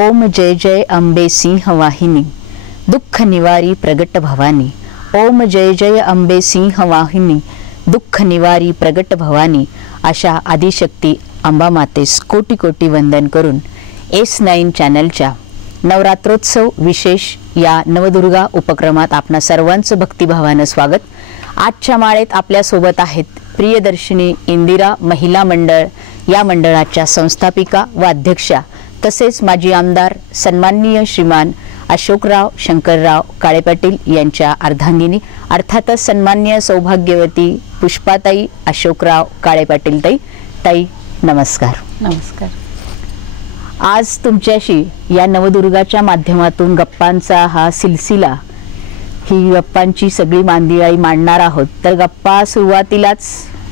ओम जय जय अंबे सिंह वाहिनी, दुःख निवारी प्रगट भवानी। ओम जय जय अंबे सिंह वाहिनी, दुःख निवारी प्रगट भवानी। अशा आदिशक्ती अंबा मातेस कोटी कोटी वंदन करून S9 चॅनलच्या नवरात्रोत्सव विशेष या नवदुर्गा उपक्रमात आपणा सर्वांचं भक्तिभावानं स्वागत। आजच्या माळेत आपल्या सोबत आहेत प्रियदर्शिनी इंदिरा महिला मंडळ या मंडळाच्या संस्थापिका व अध्यक्षा, तसेच माजी आमदार सन्माननीय श्रीमान अशोकराव शंकरराव काळे पाटील यांच्या अर्धांगिनी, अर्थातच सन्माननीय सौभाग्यवती पुष्पाताई अशोकराव काळे पाटील ताई। ताई नमस्कार। नमस्कार। आज तुमच्याशी या नवदुर्गाच्या माध्यमातून गप्पांचा हा सिलसिला, ही गप्पांची सगळी मांदियाळी मांडणार आहोत। तर गप्पा सुरुवातीलाच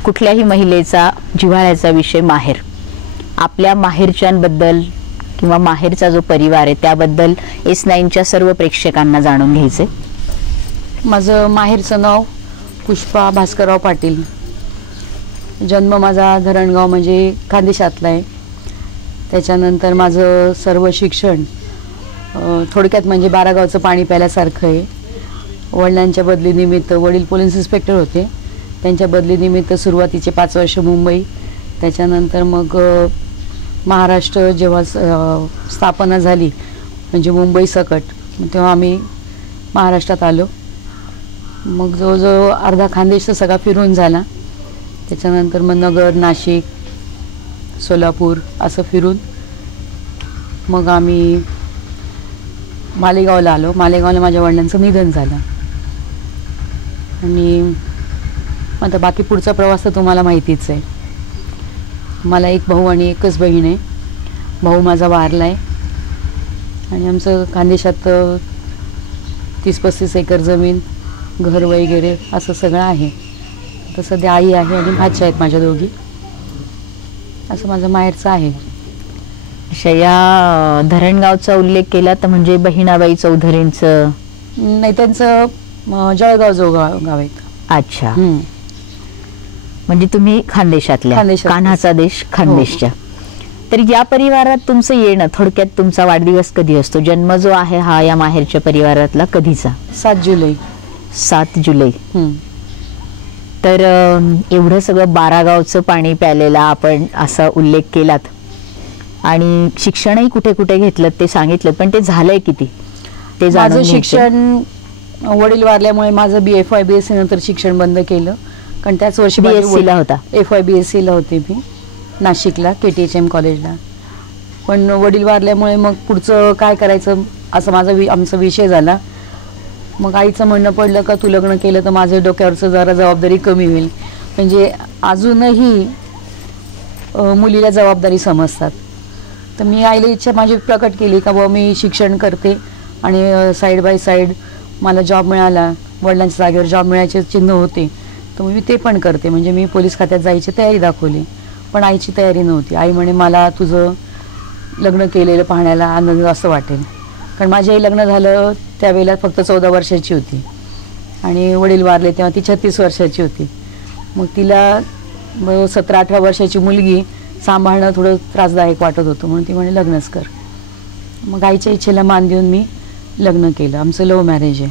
कुठल्याही महिलेचा जिव्हाळ्याचा विषय माहेर, आपल्या माहेरच्यांबद्दल किंवा माहेरचा जो परिवार आहे त्याबद्दल S9च्या सर्व प्रेक्षकांना जाणून घ्यायचे। माझं माहेरचं नाव पुष्पा भास्करराव पाटील। जन्म माझा धरणगाव म्हणजे खानदेशातला आहे। त्याच्यानंतर माझं सर्व शिक्षण थोडक्यात म्हणजे बारागावचं पाणी प्यायल्यासारखं आहे। वडिलांच्या बदलीनिमित्त, वडील पोलीस इन्स्पेक्टर होते, त्यांच्या बदलीनिमित्त सुरुवातीचे 5 वर्ष मुंबई, त्याच्यानंतर मग महाराष्ट्र जेव्हा स्थापना झाली म्हणजे मुंबई सकट, तेव्हा आम्ही महाराष्ट्रात आलो। मग जवळजवळ अर्धा खानदेश सगळा फिरून झाला। त्याच्यानंतर मग नगर, नाशिक, सोलापूर असं फिरून मग आम्ही मालेगावला आलो। मालेगावला माझ्या वडिलांचं निधन झालं आणि आता बाकी पुढचा प्रवास तर तुम्हाला माहितीच आहे। मला एक भाऊ आणि एकच बहीण आहे। भाऊ माझा वारला आहे आणि आमचं खानदेशात 30-35 एकर जमीन, घर वगैरे असं सगळं आहे। तर सध्या आई आहे आणि भाच्या आहेत माझ्या दोघी। असं माझं माहेरचं आहे। अशा या धरणगावचा उल्लेख केला तर म्हणजे बहिणाबाई चौधरींचं नाही, त्यांचं जळगाव जो गाव आहे। अच्छा, म्हणजे तुम्ही खानदेशातल्या, कान्हाचा देश खानदेशच्या। तर या परिवारात तुमचं येणं, थोडक्यात तुमचा वाढदिवस कधी असतो? जन्म जो आहे हा या माहेरच्या परिवारातला कधीचा? 7 जुलै। 7 जुलै। तर एवढं सगळं बारागावचं पाणी प्यायलेला आपण असा उल्लेख केलात आणि शिक्षणही कुठे कुठे घेतलं ते सांगितलं, पण ते झालंय किती ते जाणून माझं शिक्षण वडील वारल्यामुळे माझं BFY BSc नंतर शिक्षण बंद केलं, कारण त्याच वर्षी BSc ला होता। FY BSc ला होते मी नाशिकला KTHM कॉलेजला। पण वडील वारल्यामुळे मग पुढचं काय करायचं असं आमचा विषय झाला। मग आईचं म्हणणं पडलं का तू लग्न केलं तर माझ्या डोक्यावरचं जरा जबाबदारी कमी होईल, म्हणजे अजूनही मुलीला जबाबदारी समजतात। तर मी आईला इच्छा माझी प्रकट केली का बाबा मी शिक्षण करते आणि साईड बाय साईड मला जॉब मिळाला, वडिलांच्या जागेवर जॉब मिळायचे चिन्ह होते, तर मी ते पण करते। म्हणजे मी पोलीस खात्यात जायची तयारी दाखवली, पण आईची तयारी नव्हती। आई म्हणे मला तुझं लग्न केलेलं पाहण्याला आनंद असं वाटेल, कारण माझी आई लग्न झालं त्यावेळेला फक्त 14 वर्षाची होती आणि वडील वारले तेव्हा ती 36 वर्षाची होती। मग तिला 17-18 वर्षाची मुलगी सांभाळणं थोडं त्रासदायक वाटत होतं, म्हणून ती म्हणे लग्नच कर। मग आईच्या इच्छेला मान देऊन मी लग्न केलं। आमचं लव्ह मॅरेज आहे।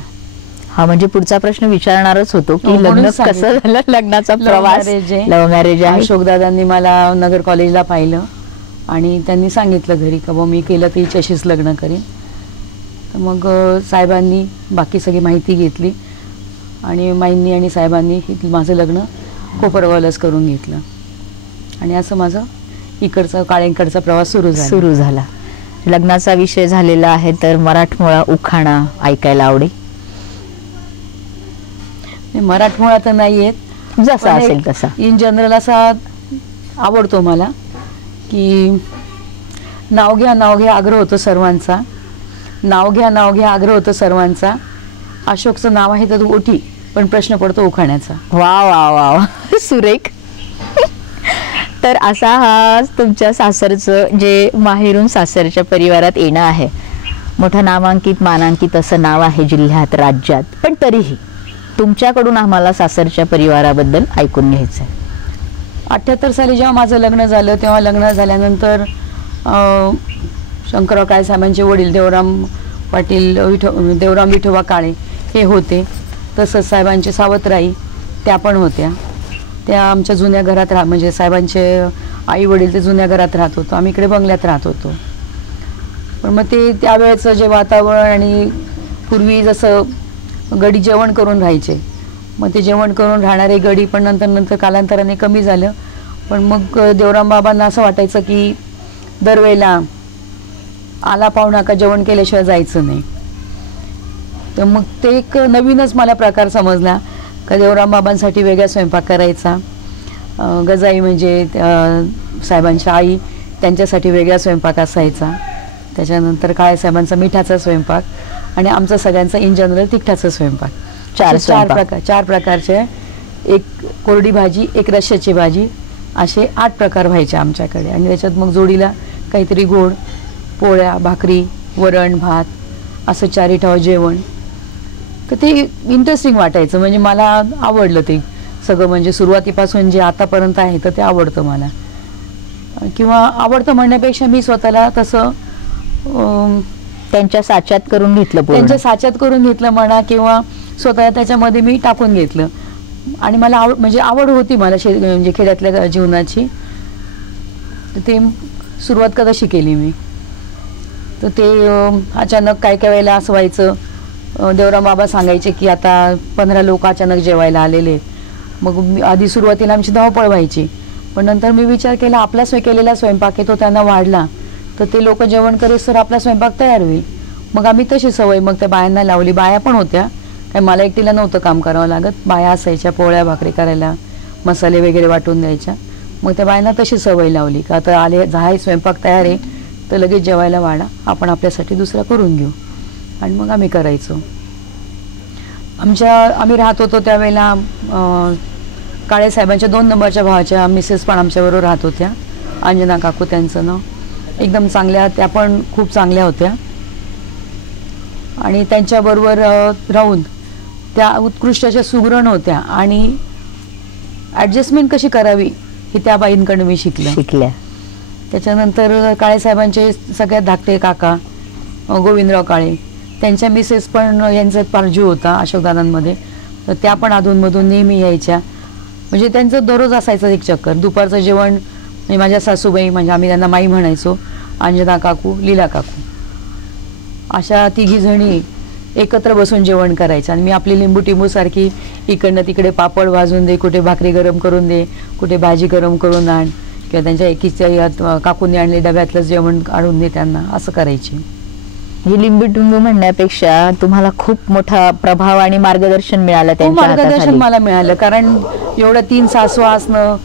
हा, म्हणजे पुढचा प्रश्न विचारणारच होतो की लग्न कसं झालं, लग्नाचा प्रवास? लव्ह मॅरेज आहे। अशोकदादांनी मला नगर कॉलेजला पाहिलं आणि त्यांनी सांगितलं घरी का मी केलं तर हिच्याशीच लग्न करेन। तर मग साहेबांनी बाकी सगळी माहिती घेतली आणि माईंनी आणि साहेबांनी माझं लग्न कोपरगावलाच करून घेतलं आणि असं माझं इकडचा काळेंकडचा प्रवास सुरू झाला। लग्नाचा विषय झालेला आहे तर मराठमोळा उखाणा ऐकायला आवडेल। मराठमोळा तर नाही येत, जसा असेल तसा, इन जनरल असा आवडतो मला की नाव घ्या आग्रह होतो सर्वांचा, नाव घ्या आग्रह होतो सर्वांचा। अशोकचं नाव आहे तर ओठी, पण प्रश्न पडतो उखाण्याचा। वा वा वा, सुरेख। तर असा हा तुमच्या सासरचं जे माहेरून सासरच्या परिवारात येणं आहे, मोठं नामांकित मानांकित असं नाव आहे जिल्ह्यात, राज्यात, पण तरीही तुमच्याकडून आम्हाला सासरच्या परिवाराबद्दल ऐकून घ्यायचं आहे। 78 साली जेव्हा माझं लग्न झालं तेव्हा लग्न झाल्यानंतर शंकरराव काळे साहेबांचे वडील देवराम पाटील देवराम विठोबा काळे हे होते. तसंच साहेबांचे सावत्राई त्या पण होत्या. त्या आमच्या जुन्या घरात म्हणजे साहेबांचे आई वडील ते जुन्या घरात राहत होतो, आम्ही इकडे बंगल्यात राहत होतो. पण मग ते त्यावेळेचं जे वातावरण आणि पूर्वी जसं गडी जेवण करून राहायचे, मग ते जेवण करून राहणारे गडी पण नंतर कालांतराने कमी झालं. पण मग देवराम बाबांना असं वाटायचं की दरवेळेला आला पाहुणा का जेवण केल्याशिवाय जायचं नाही. तर मग ते एक नवीनच मला प्रकार समजला का देवराम बाबांसाठी वेगळा स्वयंपाक करायचा. गजाई म्हणजे साहेबांच्या आई, त्यांच्यासाठी वेगळा स्वयंपाक असायचा. त्याच्यानंतर काळे साहेबांचा मिठाचा स्वयंपाक आणि आमचा सगळ्यांचा इन जनरल तिखटाचा स्वयंपाक. चार प्रकारचे, एक कोरडी भाजी, एक रश्श्याची भाजी, असे 8 प्रकार व्हायचे आमच्याकडे. आणि त्याच्यात मग जोडीला काहीतरी गोड, पोळ्या, भाकरी, वरण, भात असं 4 ठेवा जेवण. तर ते इंटरेस्टिंग वाटायचं, म्हणजे मला आवडलं ते सगळं, म्हणजे सुरुवातीपासून जे आतापर्यंत आहे तर ते आवडतं मला. किंवा आवडतं म्हणण्यापेक्षा मी स्वतःला तसं त्यांच्या साच्यात करून घेतलं, त्यांच्या साच्यात करून घेतलं म्हणा, किंवा स्वतः त्याच्यामध्ये मी टाकून घेतलं. आणि मला म्हणजे आवड होती मला म्हणजे खेड्यातल्या जीवनाची. ते सुरुवात कशी केली मी. तर ते अचानक काय वेळेला असं व्हायचं, देवराम बाबा सांगायचे की आता 15 लोक अचानक जेवायला आलेले. मग आधी सुरुवातीला आमची धावपळ व्हायची, पण नंतर मी विचार केला आपला केलेला स्वयंपाक आहे तो त्यांना वाढला तर ते लोक जेवण करेस तर आपला स्वयंपाक तयार होईल. मग आम्ही तशी सवय मग त्या बायांना लावली. बाया पण होत्या, काय मला एकटीला नव्हतं काम करावं लागत. बाया असायच्या पोळ्या भाकरी करायला, मसाले वगैरे वाटून द्यायच्या. मग त्या बायांना तशी सवय लावली का आता आले आहे स्वयंपाक तयार आहे तर लगेच जेवायला वाढा, आपण आपल्यासाठी दुसरा करून घेऊ. आणि मग आम्ही करायचो. आम्ही राहत होतो त्यावेळेला काळे साहेबांच्या 2 नंबरच्या भावाच्या मिसेस पण आमच्याबरोबर राहत होत्या. अंजना काकू त्यांचं नाव, एकदम चांगल्या, त्या पण खूप चांगल्या होत्या. आणि त्यांच्याबरोबर राहून त्या उत्कृष्ट अशा सुगरण होत्या. आणि ॲडजस्टमेंट कशी करावी ही त्या बाईंकडून मी शिकल्या. त्याच्यानंतर काळे साहेबांचे सगळ्यात धाकटे काका गोविंदराव काळे, त्यांच्या मिसेस पण यांचा फार जीव होता अशोकदादांमध्ये, तर त्या पण अधूनमधून नेहमी यायच्या. म्हणजे त्यांचं दररोज असायचं एक चक्कर. दुपारचं जेवण म्हणजे माझ्या सासूबाई, म्हणजे आम्ही त्यांना माई म्हणायचो, अंजना काकू, लीला काकू, अशा 3घी जणी एकत्र बसून जेवण करायचं. आणि मी आपली लिंबू टिंबूसारखी इकडनं तिकडे पापड भाजून दे, कुठे भाकरी गरम करून दे, कुठे भाजी गरम करून आण, किंवा त्यांच्या एकीच्या काकूंनी आणले डब्यातलं जेवण काढून दे त्यांना, असं करायची. ही लिंबू टिंबू म्हणण्यापेक्षा तुम्हाला खूप मोठा प्रभाव आणि मार्गदर्शन मिळालं त्यांच्या हाताखाली. मार्गदर्शन मला मिळालं, कारण एवढ्या 3 सासू असणं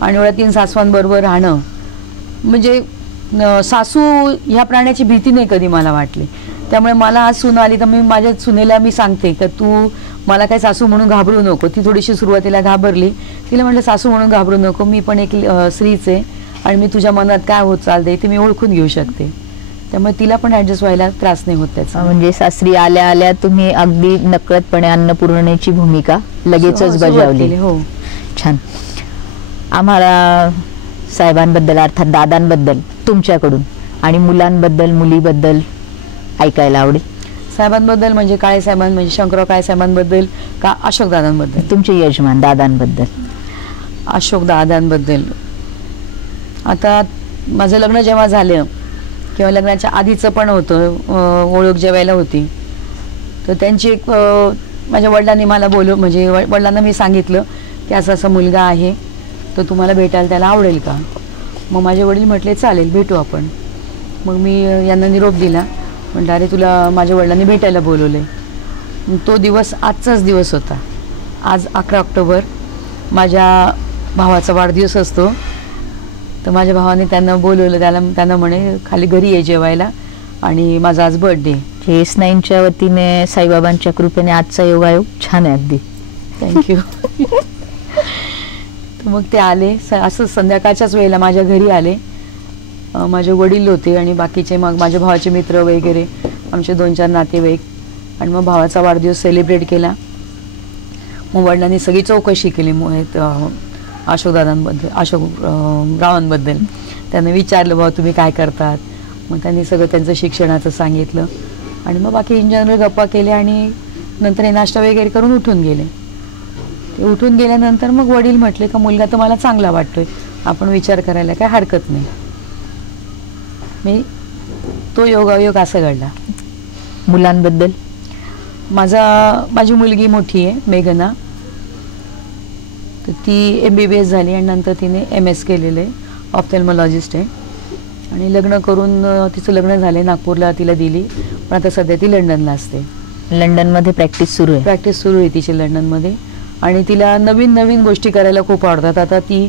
आणि एवढ्या 3 सासवांबरोबर राहणं, म्हणजे सासू ह्या प्राण्याची भीती नाही कधी मला वाटली. त्यामुळे मला आज सून आली तर मी माझ्या सुनेला मी सांगते की तू मला काय सासू म्हणून घाबरू नको. ती थोडीशी सुरुवातीला घाबरली, तिला म्हटलं सासू म्हणून घाबरू नको, मी पण एक स्त्रीच आहे आणि मी तुझ्या मनात काय होत चालते ते मी ओळखून घेऊ शकते. त्यामुळे तिला पण ऍडजस्ट व्हायला त्रास नाही होत त्याचा. म्हणजे सासरी आल्या आल्या तुम्ही अगदी नकळतपणे अन्नपूर्णेची भूमिका लगेचच बजावली. हो, छान. आम्हाला साहेबांबद्दल अर्थात दादांबद्दल तुमच्याकडून आणि मुलांबद्दल मुलीबद्दल ऐकायला आवडेल. साहेबांबद्दल म्हणजे काळे साहेबां म्हणजे शंकरराव काळे साहेबांबद्दल का अशोक दादांबद्दल? तुमचे यजमान दादांबद्दल. अशोक दादांबद्दल आता माझं लग्न जेव्हा झालं किंवा लग्नाच्या आधीचं पण होतं, ओळख जेवायला होती, तर त्यांची एक माझ्या वडिलांनी मला म्हणजे वडिलांना मी सांगितलं की असा असा मुलगा आहे तर तुम्हाला भेटायला त्याला आवडेल का? मग माझे वडील म्हटले चालेल, भेटू आपण. मग मी यांना निरोप दिला, म्हटलं अरे तुला माझ्या वडिलांनी भेटायला बोलवले. तो दिवस आजचाच दिवस होता. आज 11 ऑक्टोबर माझ्या भावाचा वाढदिवस असतो. तर माझ्या भावाने त्यांना बोलवलं, त्यांना म्हणे खाली घरी ये जेवायला आणि माझा आज बर्थडे. S9च्या वतीने साईबाबांच्या कृपेने आजचा योगायोग छान आहे अगदी. थँक्यू. तर मग ते आले, असं संध्याकाळच्याच वेळेला माझ्या घरी आले. माझे वडील होते आणि बाकीचे मग माझ्या भावाचे मित्र वगैरे आमचे 2-4 नातेवाईक. आणि मग भावाचा वाढदिवस सेलिब्रेट केला. मग वडिलांनी सगळी चौकशी केली अशोकदादांबद्दल, अशोक रावांबद्दल. त्यांना विचारलं भाऊ तुम्ही काय करतात, मग त्यांनी सगळं त्यांचं शिक्षणाचं सांगितलं आणि मग बाकी इन जनरल गप्पा केल्या आणि नंतर हे नाश्ता वगैरे करून उठून गेले. ते उठून गेल्यानंतर मग वडील म्हटले का मुलगा तर मला चांगला वाटतोय, आपण विचार करायला काय हरकत नाही. मी तो योगायोग असा घडला. मुलांबद्दल? माझी मुलगी मोठी आहे मेघना, तर ती MBBS झाली आणि नंतर तिने MS केलेलं आहे, ऑफ्थॅल्मॉलॉजिस्ट आहे. आणि लग्न करून तिचं लग्न झालं नागपूरला तिला दिली, पण आता सध्या ती लंडनला असते. लंडनमध्ये प्रॅक्टिस सुरू आहे? प्रॅक्टिस सुरू आहे तिची लंडनमध्ये. आणि तिला नवीन नवीन गोष्टी करायला खूप आवडतात. आता ती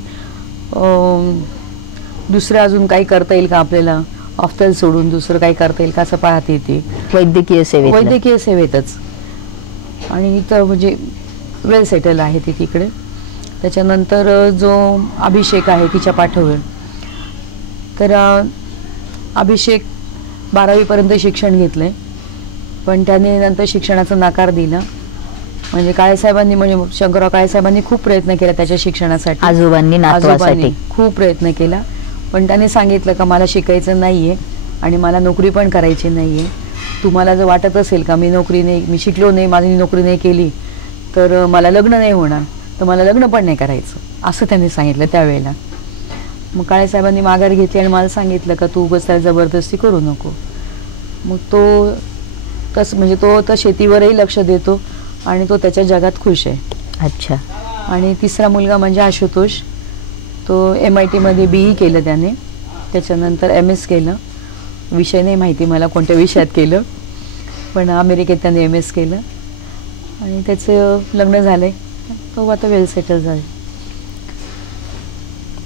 दुसरं अजून काही करता येईल का आपल्याला, ऑफ्थॅल सोडून दुसरं काही करता येईल का असं पाहते ती. वैद्यकीय सेवेतच. आणि इथं म्हणजे वेल सेटल आहे ती तिकडे. त्याच्यानंतर जो अभिषेक आहे तिच्या पाठीवर, तर अभिषेक 12वीपर्यंत शिक्षण घेतलंय, पण त्याने नंतर शिक्षणाचा नकार दिला. म्हणजे काळेसाहेबांनी, म्हणजे शंकरराव काळेसाहेबांनी खूप प्रयत्न केला त्याच्या शिक्षणासाठी. आजोबांनी खूप प्रयत्न केला, पण त्याने सांगितलं का मला शिकायचं नाहीये आणि मला नोकरी पण करायची नाहीये. तुम्हाला जर वाटत असेल का मी शिकलो नाही, माझी नोकरी नाही केली तर मला लग्न नाही होणार, तर मला लग्न पण नाही करायचं, असं त्यांनी सांगितलं त्यावेळेला. मग काळेसाहेबांनी माघार घेतली आणि मला सांगितलं का तू उगाच त्याला जबरदस्ती करू नको. मग तो तर शेतीवरही लक्ष देतो आणि तो त्याच्या जगात खुश आहे. अच्छा. आणि तिसरा मुलगा म्हणजे आशुतोष, तो MIT मध्ये BE केलं त्याने, त्याच्यानंतर MS केलं. विषय नाही माहिती मला कोणत्या विषयात केलं, पण अमेरिकेत त्याने MS केलं आणि त्याचं लग्न झालंय. तो आता वेल सेटल झाला.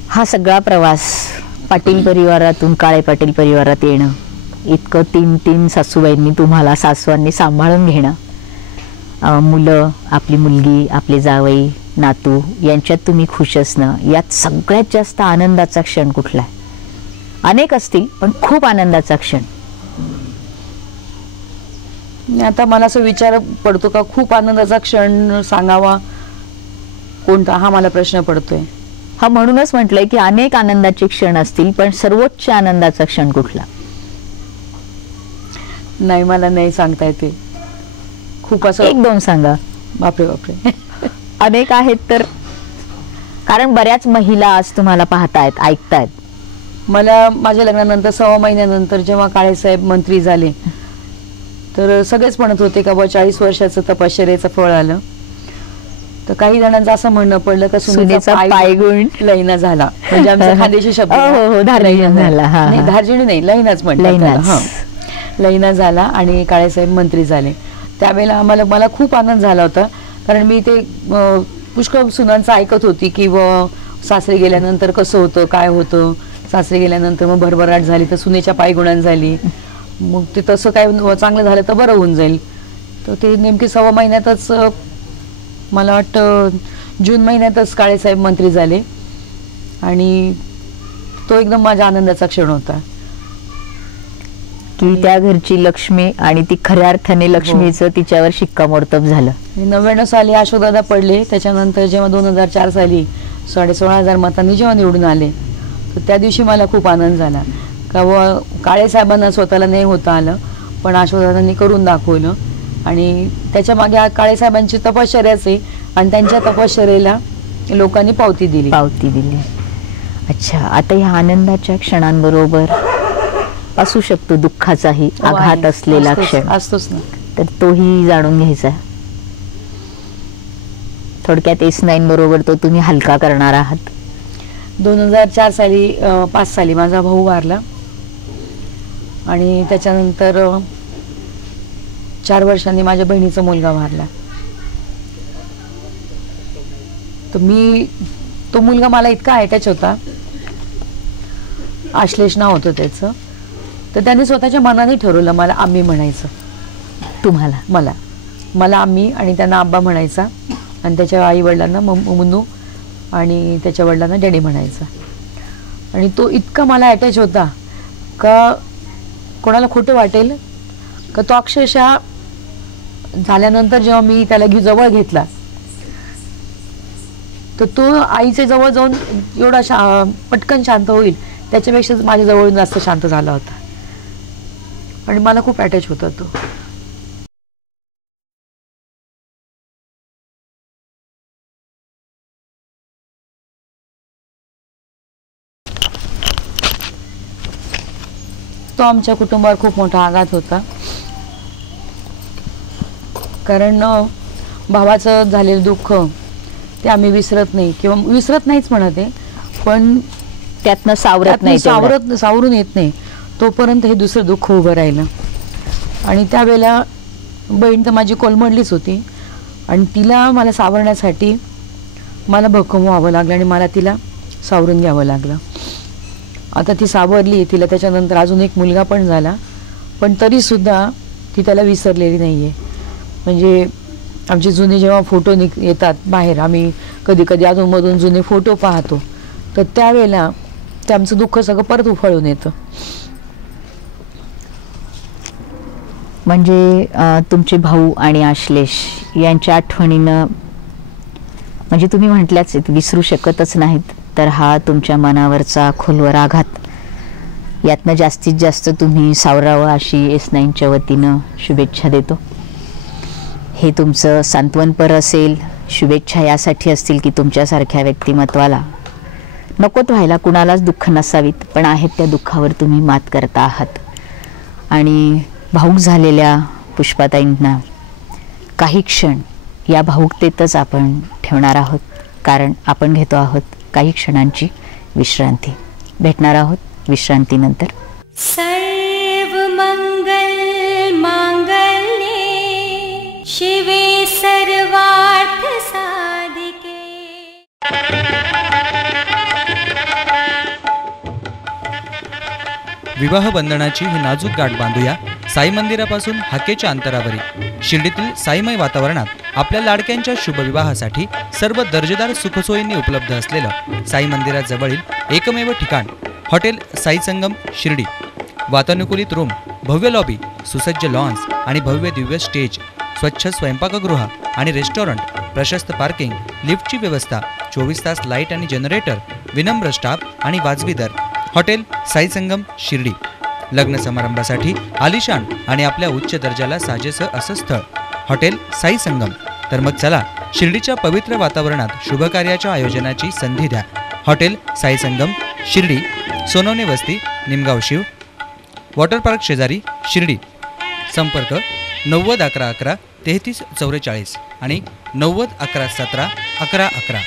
हा सगळा प्रवास पाटील परिवारातून काळे पाटील परिवारात येणं, इतकं तीन सासूबाईंनी तुम्हाला, सासवांनी सांभाळून घेणं, मुलं, आपली मुलगी, आपले जावई, नातू यांच्यात तुम्ही खुश असणं, यात सगळ्यात जास्त आनंदाचा क्षण कुठला आहे? अनेक असतील पण खूप आनंदाचा क्षण. आता मला असं विचार पडतो का खूप आनंदाचा क्षण सांगावा कोणता, हा मला प्रश्न पडतोय. हा म्हणूनच म्हटलंय की अनेक आनंदाचे क्षण असतील, पण सर्वोच्च आनंदाचा क्षण कुठला? नाही, मला नाही सांगता येते. खूप असं एक दोन सांगा. बापरे अनेक आहेत तर, कारण बऱ्याच महिला आज तुम्हाला पाहतायत, ऐकतायत. मला माझ्या लग्नानंतर 6 महिन्यानंतर जेव्हा काळेसाहेब मंत्री झाले, तर सगळेच म्हणत होते का 40 वर्षाचं तपश्चर्याचं फळ आलं. तर काही जणांचं असं म्हणणं पडलं का सुनेचा पायगुण लईना झाला, म्हणजे आमचा खानदेशी शब्द धार्जिणी नाही, लईनाच म्हणतात. लईना झाला आणि काळेसाहेब मंत्री झाले. त्यावेळेला मला खूप आनंद झाला होता, कारण मी ते पुष्कळ सुनांचं ऐकत होती की सासरी गेल्यानंतर कसं होतं, काय होतं. सासरी गेल्यानंतर मग भरभराट झाली तर सुनेच्या पायगुणान झाली, मग ते तसं काय चांगलं झालं तर बरं होऊन जाईल. तर ते नेमके 6 महिन्यातच, मला वाटतं जून महिन्यातच काळेसाहेब मंत्री झाले आणि तो एकदम माझ्या आनंदाचा क्षण होता की त्या घरची लक्ष्मी आणि ती खऱ्या अर्थाने लक्ष्मीचं तिच्यावर शिक्कामोर्तब झालं. 99 साली अशोकदादा पडले, त्याच्यानंतर जेव्हा 2004 साली 16,500 मतांनी जेव्हा निवडून आले, तर त्या दिवशी मला खूप आनंद झाला का काळेसाहेबांना स्वतःला नाही होता आलं, पण अशोकदादांनी करून दाखवलं. आणि त्याच्या मागे काळेसाहेबांची तपश्चर्याच आहे आणि त्यांच्या तपश्चर्येला लोकांनी पावती दिली. अच्छा. आता ह्या आनंदाच्या क्षणांबरोबर असू शकतो दुःखाचाही आघात असलेला क्षण, असतोच ना, तर तोही जाणून घ्यायचा. थोडक्यात S9 बरोबर तो तुम्ही हलका करणार आहात. 2004 साली 5 साली माझा भाऊ वारला आणि त्याच्यानंतर 4 वर्षांनी माझ्या बहिणीचा मुलगा वारला. तर तो मुलगा मला इतका अटॅच होता, आश्लेष नाव होतं त्याचं. तर त्याने स्वतःच्या मनाने ठरवलं मला आम्ही म्हणायचं. तुम्हाला? मला आम्ही, आणि त्यांना आब्बा म्हणायचा, आणि त्याच्या आई वडिलांना मुन्नू आणि त्याच्या वडिलांना डॅडी म्हणायचा. आणि तो इतका मला अटॅच होता का कोणाला खोटं वाटेल का तो अक्षरशः झाल्यानंतर जेव्हा मी त्याला जवळ घेतला तर तो आईच्या जवळ जाऊन एवढा पटकन शांत होईल त्याच्यापेक्षा माझ्या जवळून जास्त शांत झाला होता. आणि मला खूप अटॅच होता तो. तो आमच्या कुटुंबावर खूप मोठा आघात होता, कारण भावाचं झालेलं दुःख ते आम्ही विसरत नाही, किंवा विसरत नाहीच म्हणत आहे, पण त्यातनं सावरून येत नाही तोपर्यंत हे दुसरं दुःख उभं राहिलं. आणि त्यावेळेला बहीण तर माझी कोलमडलीच होती, आणि तिला मला सावरण्यासाठी मला भक्कम व्हावं लागलं आणि मला तिला सावरून घ्यावं लागलं. आता ती सावरली, तिला त्याच्यानंतर अजून एक मुलगा पण झाला, पण तरीसुद्धा ती त्याला विसरलेली नाही आहे. म्हणजे आमचे जुने जेव्हा फोटो येतात बाहेर, आम्ही कधी कधी अधूनमधून जुने फोटो पाहतो, तर त्यावेळेला ते आमचं दुःख सगळं परत उफाळून येतं. म्हणजे तुमचे भाऊ आणि आश्लेष यांच्या आठवणीनं, म्हणजे तुम्ही म्हटल्याच विसरू शकतच नाहीत, तर हा तुमच्या मनावरचा खोलवर आघात, यातनं जास्तीत जास्त तुम्ही सावरावं अशी S9च्या वतीनं शुभेच्छा देतो. हे तुमचं सांत्वनपर असेल. शुभेच्छा यासाठी असतील की तुमच्यासारख्या व्यक्तिमत्वाला नकोत व्हायला, कुणालाच दुःख नसावीत, पण आहेत त्या दुःखावर तुम्ही मात करता आहात. आणि भाऊक झालेल्या पुष्पाताईंना काही क्षण या भाऊकतेतच आपण ठेवणार आहोत, कारण आपण घेतो आहोत काही क्षणांची विश्रांती. भेटणार आहोत विश्रांतीनंतर. सर्व मंगल मांगल्ये शिवे सर्वार्थ साधिके. विवाह बंधनाची ही नाजूक गाठ बांधूया साई मंदिरापासून हाकेच्या अंतरावरील शिर्डीतील साईमय वातावरणात आपल्या लाडक्यांच्या शुभविवाहासाठी सर्व दर्जेदार सुखसोयींनी उपलब्ध असलेलं साई मंदिराजवळील एकमेव ठिकाण हॉटेल साई संगम शिर्डी. वातानुकूलित रूम, भव्य लॉबी, सुसज्ज लॉन्स आणि भव्य दिव्य स्टेज, स्वच्छ स्वयंपाकगृह आणि रेस्टॉरंट, प्रशस्त पार्किंग, लिफ्टची व्यवस्था, 24 तास लाईट आणि जनरेटर, विनम्र स्टाफ आणि वाजवी दर. हॉटेल साई संगम शिर्डी. लग्न समारंभासाठी आलिशान आणि आपल्या उच्च दर्जाला साजेसं असं स्थळ हॉटेल साई संगम. तर मग चला शिर्डीच्या पवित्र वातावरणात शुभकार्याच्या आयोजनाची संधी द्या. हॉटेल साई संगम शिर्डी, सोनवणे वस्ती, निमगाव शिव, वॉटर पार्क शेजारी शिर्डी. संपर्क 90 11 11 33 44 आणि 90 11 17 11 11.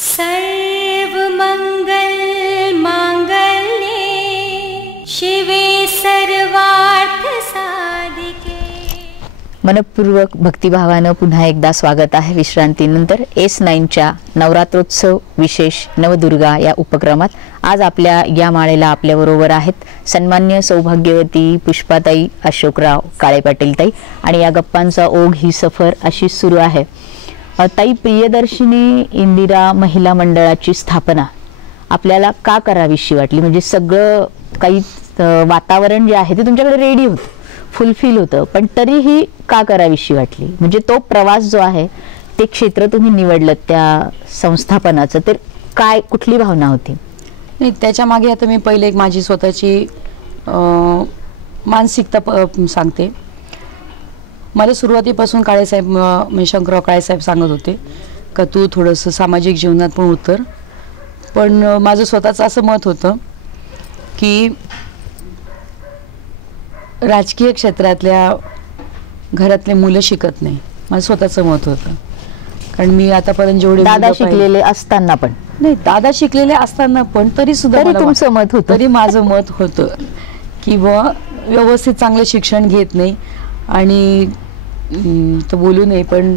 सर्व मंगल मांगल्ये शिवे सर्वार्थ साधिके. मनपूर्वक भक्तिभावानं पुन्हा एकदा स्वागत आहे विश्रांतीनंतर S9च्या नवरात्रोत्सव विशेष नवदुर्गा या उपक्रमात. आज आपल्या या माळेला आपल्याबरोबर आहेत सन्मान्य सौभाग्यवती पुष्पाताई अशोकराव काळे पाटील ताई, आणि या गप्पांचा ओघ ही सफर अशी सुरू आहे. ताई, प्रियदर्शिनी इंदिरा महिला मंडळाची स्थापना आपल्याला का करावीशी वाटली? म्हणजे सगळं काही वातावरण जे आहे ते तुमच्याकडे रेडी होतं, फुलफिल होतं, पण तरीही का करावीशी वाटली? म्हणजे तो प्रवास जो आहे, ते क्षेत्र तुम्ही निवडलं त्या संस्थापनाचं, तर काय, कुठली भावना होती? नाही, त्याच्या मागे आता मी पहिले एक माझी स्वतःची मानसिकता सांगते. मला सुरुवातीपासून काळेसाहेब, म्हणजे शंकरराव काळेसाहेब सांगत होते का तू थोडंसं सामाजिक जीवनात पण उतर. पण माझं स्वतःचं असं मत होतं की राजकीय क्षेत्रातल्या घरातले मुलं शिकत नाही, माझं स्वतःचं मत होतं. कारण मी आतापर्यंत जेवढे दादा शिकलेले असताना पण नाही, दादा शिकलेले असताना पण तरी सुद्धा तुमचं मत होतं, तरी माझं मत होतं की बुवा व्यवस्थित चांगलं शिक्षण घेत नाही आणि तर बोलू नये, पण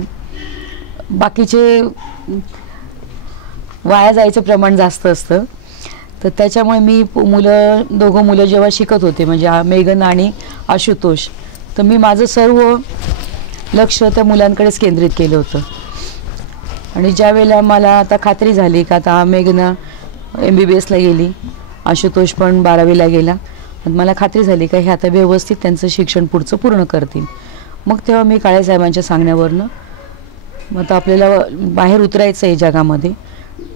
बाकीचे वाया जायचं प्रमाण जास्त असतं. तर त्याच्यामुळे मी दोघं मुलं जेव्हा शिकत होते, म्हणजे मेघना आणि आशुतोष, तर मी माझं सर्व लक्ष त्या मुलांकडेच केंद्रित केलं होतं. आणि ज्या वेळेला मला आता खात्री झाली का आता मेघना MBBSला गेली, आशुतोष पण 12वीला गेला, मला खात्री झाली का हे आता व्यवस्थित त्यांचं शिक्षण पुढचं पूर्ण करतील. मग तेव्हा मी काळेसाहेबांच्या सांगण्यावरनं मग आता आपल्याला बाहेर उतरायचं आहे जगामध्ये,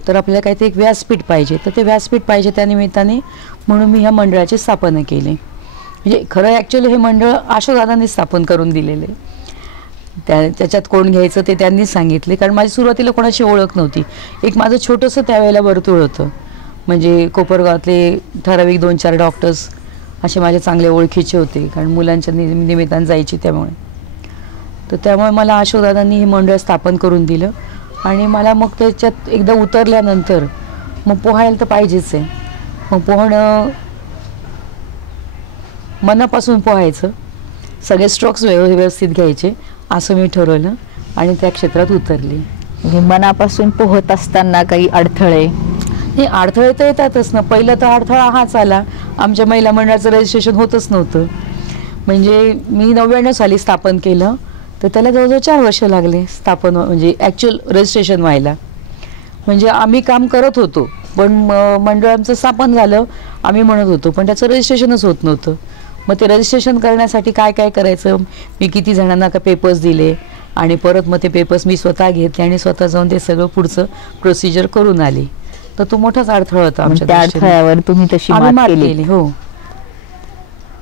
तर आपल्याला काहीतरी एक व्यासपीठ पाहिजे, तर ते व्यासपीठ पाहिजे त्या निमित्ताने म्हणून मी ह्या मंडळाची स्थापना केली. म्हणजे खरं ॲक्च्युली हे मंडळ अशोकदादांनी स्थापन करून दिलेले. त्याच्यात कोण घ्यायचं ते त्यांनीच सांगितले, कारण माझी सुरुवातीला कोणाची ओळख नव्हती. एक माझं छोटंसं त्यावेळेला वर्तुळ होतं, म्हणजे कोपरगावातले ठराविक 2-4 डॉक्टर्स असे माझे चांगले ओळखीचे होते, कारण मुलांच्या निमित्तानं जायची त्यामुळे. तर त्यामुळे मला अशोकदादांनी हे मंडळ स्थापन करून दिलं. आणि मला मग त्याच्यात एकदा उतरल्यानंतर मग पोहायला तर पाहिजेच आहे. मग पोहणं मनापासून पोहायचं, सगळे स्ट्रोक्स व्यवस्थित घ्यायचे असं मी ठरवलं आणि त्या क्षेत्रात उतरली. म्हणजे मनापासून पोहत असताना काही अडथळे? हे अडथळे तर येतातच ना. पहिलं तर अडथळा हाच आला, आमच्या महिला मंडळाचं रजिस्ट्रेशन होतच नव्हतं. म्हणजे मी 99 साली स्थापन केलं, तर त्याला जवळजवळ 4 वर्ष लागले स्थापन, म्हणजे ॲक्च्युअल रजिस्ट्रेशन व्हायला. म्हणजे आम्ही काम करत होतो, पण मंडळ आमचं स्थापन झालं आम्ही म्हणत होतो, पण त्याचं रजिस्ट्रेशनच होत नव्हतं. मग ते रजिस्ट्रेशन करण्यासाठी काय काय करायचं, मी किती जणांना का पेपर्स दिले आणि परत मग ते पेपर्स मी स्वतः घेतले आणि स्वतः जाऊन ते सगळं पुढचं प्रोसिजर करून आली. तर तो मोठाच अडथळा होता आमच्या. त्या अडथळ्यावर तुम्ही तशी मात केली? हो.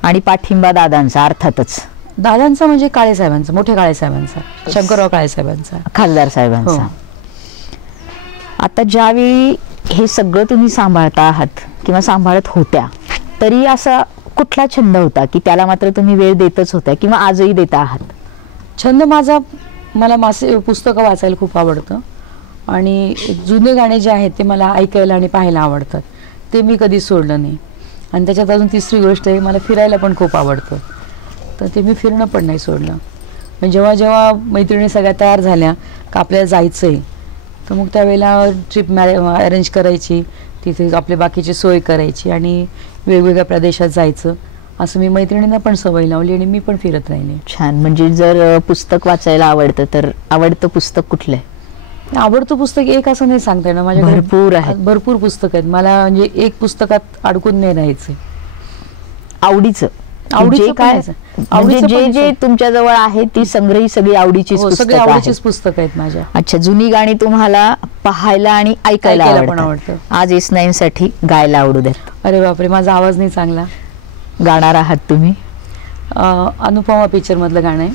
आणि पाठिंबा दादांचा अर्थातच. दादांचा म्हणजे काळेसाहेबांचा, मोठ्या काळेसाहेबांचा, शंकरराव काळेसाहेबांचा, खासदार साहेबांचा. आता ज्यावेळी हे सगळं तुम्ही सांभाळता आहात किंवा सांभाळत होत्या, तरी असा कुठला छंद होता की त्याला मात्र तुम्ही वेळ देतच होत्या किंवा आजही देता आहात? छंद माझा, मला पुस्तकं वाचायला खूप आवडतं आणि जुने गाणे जे आहेत ते मला ऐकायला आणि पाहायला आवडतात, ते मी कधीच सोडलं नाही. आणि त्याच्यात अजून तिसरी गोष्ट आहे, मला फिरायला पण खूप आवडतं, तर ते मी फिरणं पण नाही सोडलं. म्हणजे जेव्हा जेव्हा मैत्रिणी सगळ्या तयार झाल्या का आपल्याला जायचं आहे, तर मग त्यावेळेला ट्रिप अरेंज करायची, तिथे आपली बाकीची सोय करायची आणि वेगवेगळ्या प्रदेशात जायचं, असं मी मैत्रिणींना पण सवय लावली आणि मी पण फिरत राहिले. छान. म्हणजे जर पुस्तक वाचायला आवडतं तर आवडतं पुस्तक कुठलं आहे? आवडतं पुस्तक एक असं नाही सांगता येणार, माझ्या भरपूर आहेत. भरपूर पुस्तक आहेत. मला म्हणजे एक पुस्तकात अडकून नाही राहायचं. आवडीचं काय, म्हणजे जे तुमच्या जवळ आहे ती संग्रही सगळी आवडीचीच पुस्तकं आहेत माझ्या. अच्छा. जुनी गाणी तुम्हाला पाहायला आणि ऐकायला पण आवडतं. आज S9 साठी गायला आवडू द्यात. अरे बापरे, माझा आवाज नाही चांगला. गाणार आहात तुम्ही? अनुपमा पिक्चर मधलं गाणं आहे.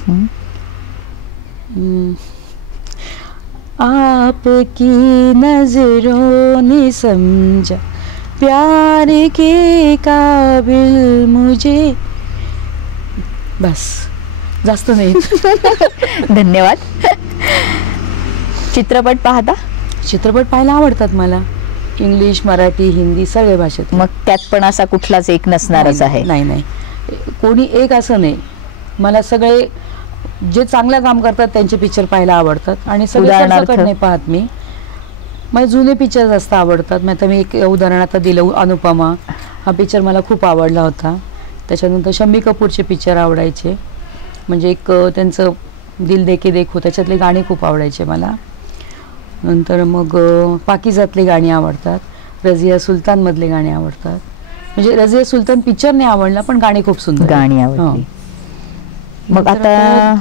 आपकी नजरों ने समझा प्यार के काबिल मुझे, बस, जास्त नाही. धन्यवाद. चित्रपट पाहता? चित्रपट पाहायला आवडतात मला, इंग्लिश, मराठी, हिंदी सगळ्या भाषेत. मग त्यात पण असा कुठलाच एक नसणारच आहे? नाही, कोणी एक असं नाही. मला सगळे जे चांगलं काम करतात त्यांचे पिक्चर पाहायला आवडतात आणि सगळे नाही पाहत मी. मला जुने पिक्चर जास्त आवडतात. मग आता मी एक उदाहरण आता दिलं, अनुपमा हा पिक्चर मला खूप आवडला होता. त्याच्यानंतर शम्मी कपूरचे पिक्चर आवडायचे, म्हणजे एक त्यांचं दिल देके देखो त्याच्यातले गाणे खूप आवडायचे मला. नंतर मग पाकिजातले गाणी आवडतात, रझिया सुलतानमधले गाणे आवडतात. म्हणजे रझिया सुलतान पिक्चर नाही आवडला, पण गाणी खूप सुंदर गाणी आवडली. मग आता